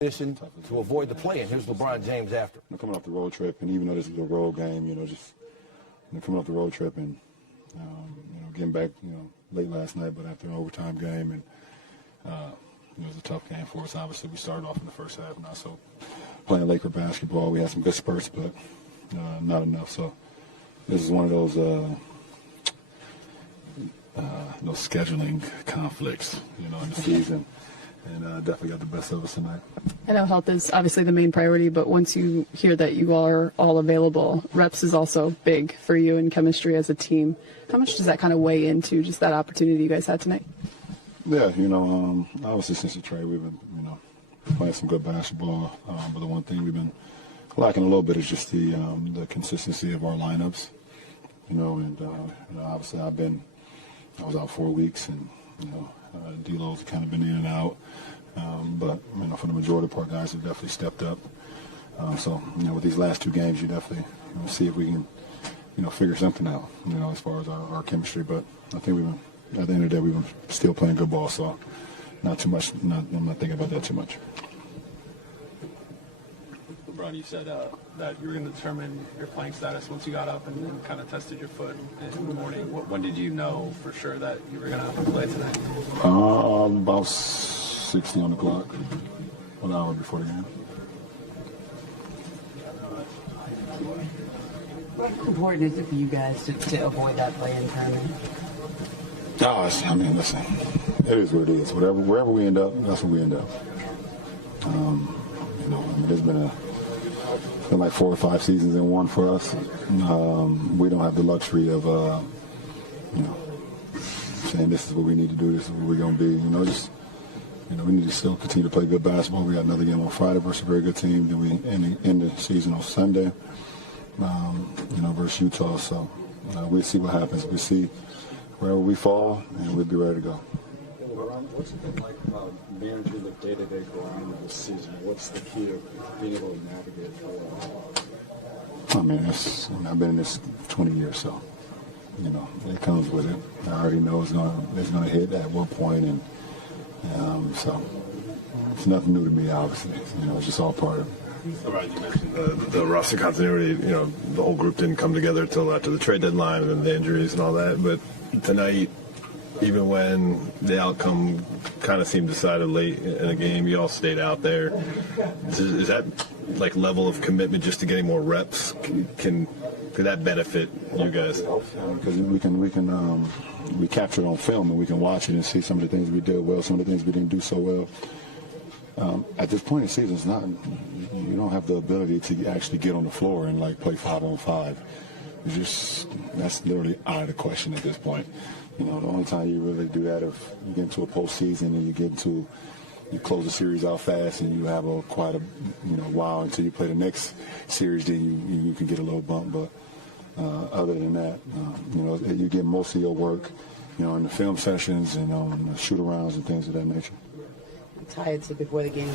position to avoid the play. And here's LeBron James after. Coming off the road trip, and even though this is a road game, just coming off the road trip and getting back, late last night, but after an overtime game, and it was a tough game for us. Obviously, we started off in the first half, not so playing Laker basketball. We had some good spurts, but not enough. So this is one of those scheduling conflicts, in the season. And definitely got the best of us tonight. I know health is obviously the main priority, but once you hear that you are all available, reps is also big for you in chemistry as a team. How much does that kind of weigh into just that opportunity you guys had tonight? Yeah, obviously since the trade, we've been, playing some good basketball. But the one thing we've been lacking a little bit is just the consistency of our lineups. And obviously I was out 4 weeks, and D-Lo's kind of been in and out. But, for the majority of our guys have definitely stepped up. So, with these last two games, you definitely see if we can, figure something out, as far as our chemistry. But I think at the end of the day, we've been still playing good ball. So not too much, I'm not thinking about that too much. LeBron, you said that you were going to determine your playing status once you got up and kind of tested your foot in the morning. When did you know for sure that you were going to play tonight? About 60 on the clock, 1 hour before the game. How important is it for you guys to avoid that play-in tournament? Listen, it is what it is. Wherever we end up, that's where we end up. There's been like 4 or 5 seasons in one for us. We don't have the luxury of, saying this is what we need to do, this is what we're going to be. We need to still continue to play good basketball. We got another game on Friday versus a very good team. Then we end the season on Sunday, versus Utah. So we'll see what happens. We'll see wherever we fall, and we'll be ready to go. What's it been like about managing the day-to-day grind of the season? What's the key of being able to navigate through it? I've been in this 20 years, so it comes with it. I already know it's going to hit at what point, and so it's nothing new to me. Obviously, it's just all part of it. LeBron, you mentioned the roster continuity. The whole group didn't come together until after the trade deadline and then the injuries and all that. But tonight, even when the outcome kind of seemed decided late in a game, you all stayed out there. Is that like level of commitment just to getting more reps? Could that benefit you guys? Because we capture it on film and we can watch it and see some of the things we did well, some of the things we didn't do so well. At this point in the season, it's not. You don't have the ability to actually get on the floor and play 5-on-5. That's literally out of the question at this point. The only time you really do that if you get into a postseason and you close the series out fast and you have quite a while until you play the next series, then you can get a little bump. But other than that, you get most of your work, in the film sessions and on the shoot-arounds and things of that nature. Tied to before the game.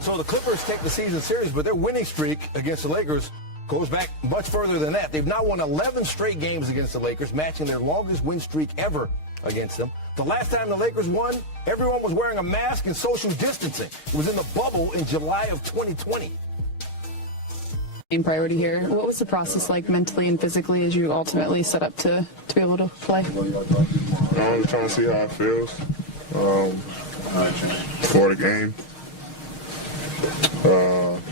So the Clippers take the season serious, but their winning streak against the Lakers goes back much further than that. They've now won 11 straight games against the Lakers, matching their longest win streak ever against them. The last time the Lakers won, everyone was wearing a mask and social distancing. It was in the bubble in July of 2020. Main priority here. What was the process like mentally and physically as you ultimately set up to be able to play? I'm trying to see how it feels before the game.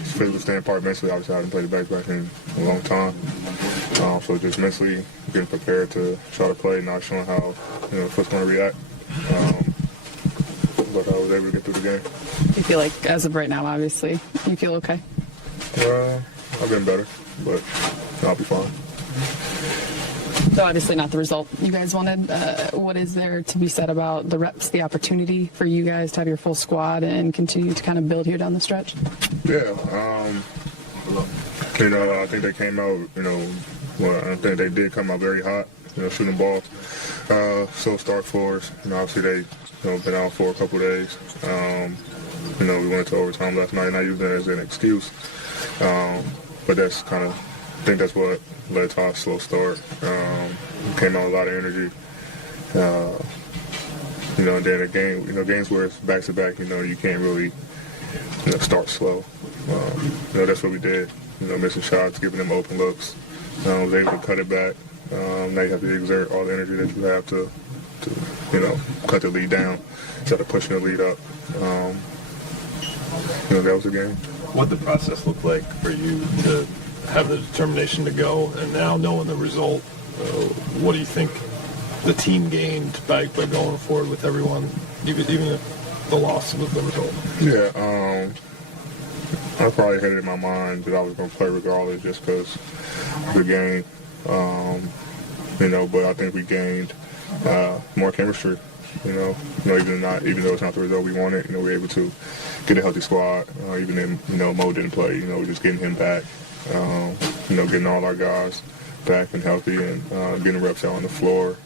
Physical standpoint, mentally, obviously I haven't played the back in a long time. So just mentally getting prepared to try to play, not showing how foot's going to react. But I was able to get through the game. You feel like, as of right now, obviously, you feel okay? I've been better, but I'll be fine. So obviously not the result you guys wanted. What is there to be said about the reps, the opportunity for you guys to have your full squad and continue to kind of build here down the stretch? Yeah, I think they came out, I think they did come out very hot, shooting balls. So start for us. Obviously they, been out for a couple of days. We went to overtime last night, and I used that as an excuse. But that's kind of, I think that's what led to our slow start. Came out with a lot of energy. And then the game, games where it's back to back, you can't really start slow. That's what we did. Missing shots, giving them open looks. Was able to cut it back. Now you have to exert all the energy that you have to cut the lead down instead of pushing the lead up. That was the game. What did the process look like for you to have the determination to go, and now knowing the result, what do you think the team gained by going forward with everyone, even if the loss was the result? Yeah, I probably had it in my mind that I was going to play regardless just because of the game. But I think we gained more chemistry. Even though it's not the result we wanted, we were able to get a healthy squad. Even if Mo didn't play, just getting him back, getting all our guys back and healthy, and getting reps out on the floor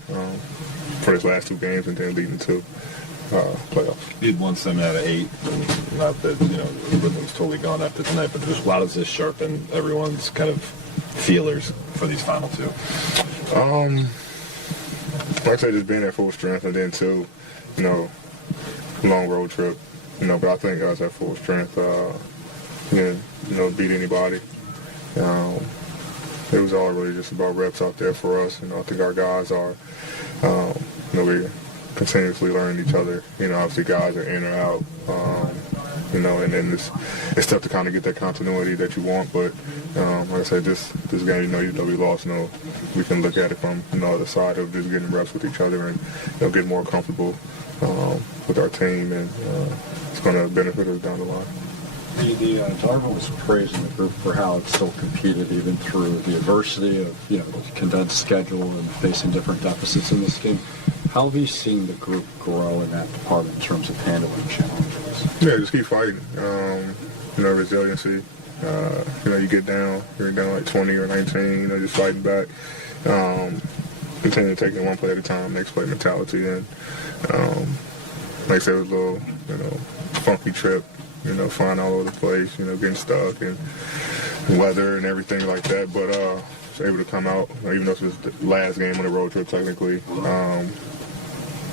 for his last 2 games, and then leading to playoffs. You had won 7 out of 8, and not that the rhythm was totally gone after tonight, but just how does this sharpen everyone's kind of feelers for these final 2? Like I said, just being at full strength, and then too, long road trip. But I think I was at full strength. Beat anybody. It was all really just about reps out there for us. I think our guys are, we continuously learn each other. Obviously guys are in or out. And then it's tough to kind of get that continuity that you want. But like I said, this game, even though we lost, we can look at it from the other side of just getting reps with each other and get more comfortable with our team, and it's going to benefit us down the line. Darvin was praising the group for how it still competed even through the adversity of the condensed schedule and facing different deficits in this game. How have you seen the group grow in that department in terms of handling challenges? Yeah, just keep fighting. Resiliency. You get down, you're down like 20 or 19, just fighting back. Continue to take it one play at a time, next play mentality. And like I said, it was a little, funky trip, flying all over the place, getting stuck and weather and everything like that. But was able to come out, even though it was the last game on the road trip technically.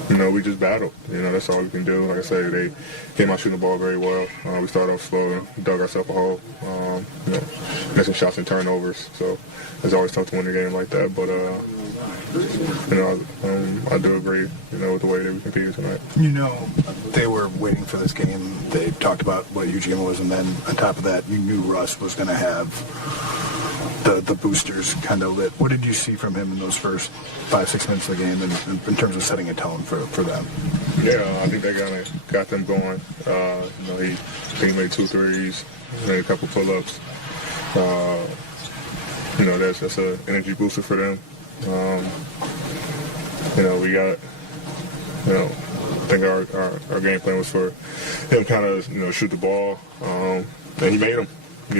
We just battled. That's all we can do. Like I said, they came out shooting the ball very well. We started off slow and dug ourselves a hole. Missing shots and turnovers. So it's always tough to win a game like that. But I do agree. With the way that we competed tonight. They were waiting for this game. They talked about what a huge game it was, and then on top of that, you knew Russ was going to have the boosters kind of lit. What did you see from him in those first 5-6 minutes of the game in terms of setting a tone for them? Yeah, I think they got them going. He made 2 threes, made a couple pull-ups. That's an energy booster for them. We got, I think our game plan was for him kind of, shoot the ball, and he made them. He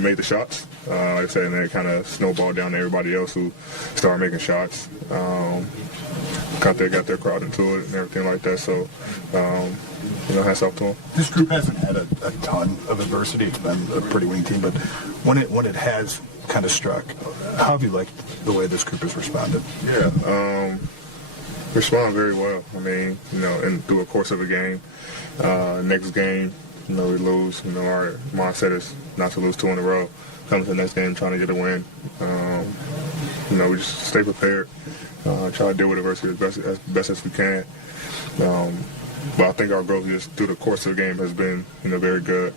made the shots. Like I said, and then it kind of snowballed down to everybody else who started making shots. Got their crowd into it and everything like that. So, hats off to him. This group hasn't had a ton of adversity. It's been a pretty winning team, but when it has kind of struck, how have you liked the way this group has responded? Yeah, respond very well. And through a course of a game, next game, we lose. Our mindset is not to lose 2 in a row. Come to the next game trying to get a win. We just stay prepared. Try to deal with adversity as best as we can. But I think our growth just through the course of the game has been, very good.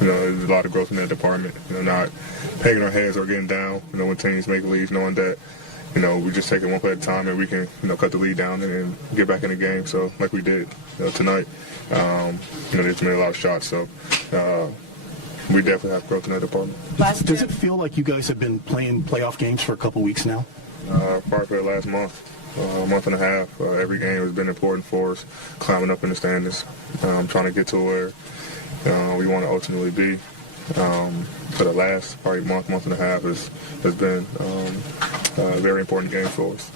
There's a lot of growth in that department. Not hanging our heads or getting down. When teams make leads, knowing that, we just take it one play at a time and we can, cut the lead down and get back in the game. So like we did tonight, they just made a lot of shots. So we definitely have growth in that department. Does it feel like you guys have been playing playoff games for a couple weeks now? Probably for the last month, month and a half. Every game has been important for us, climbing up in the standings, trying to get to where we want to ultimately be. For the last probably month and a half has been a very important game for us.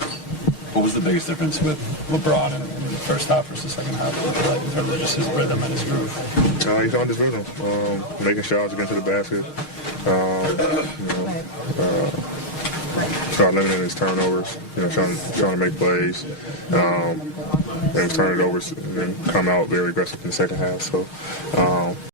What was the biggest difference with LeBron in the first half versus the second half? In terms of just his rhythm and his groove? He's on his rhythm, making shots, getting to the basket. start limiting his turnovers. Trying to make plays. And turn it over and then come out very aggressive in the second half. So.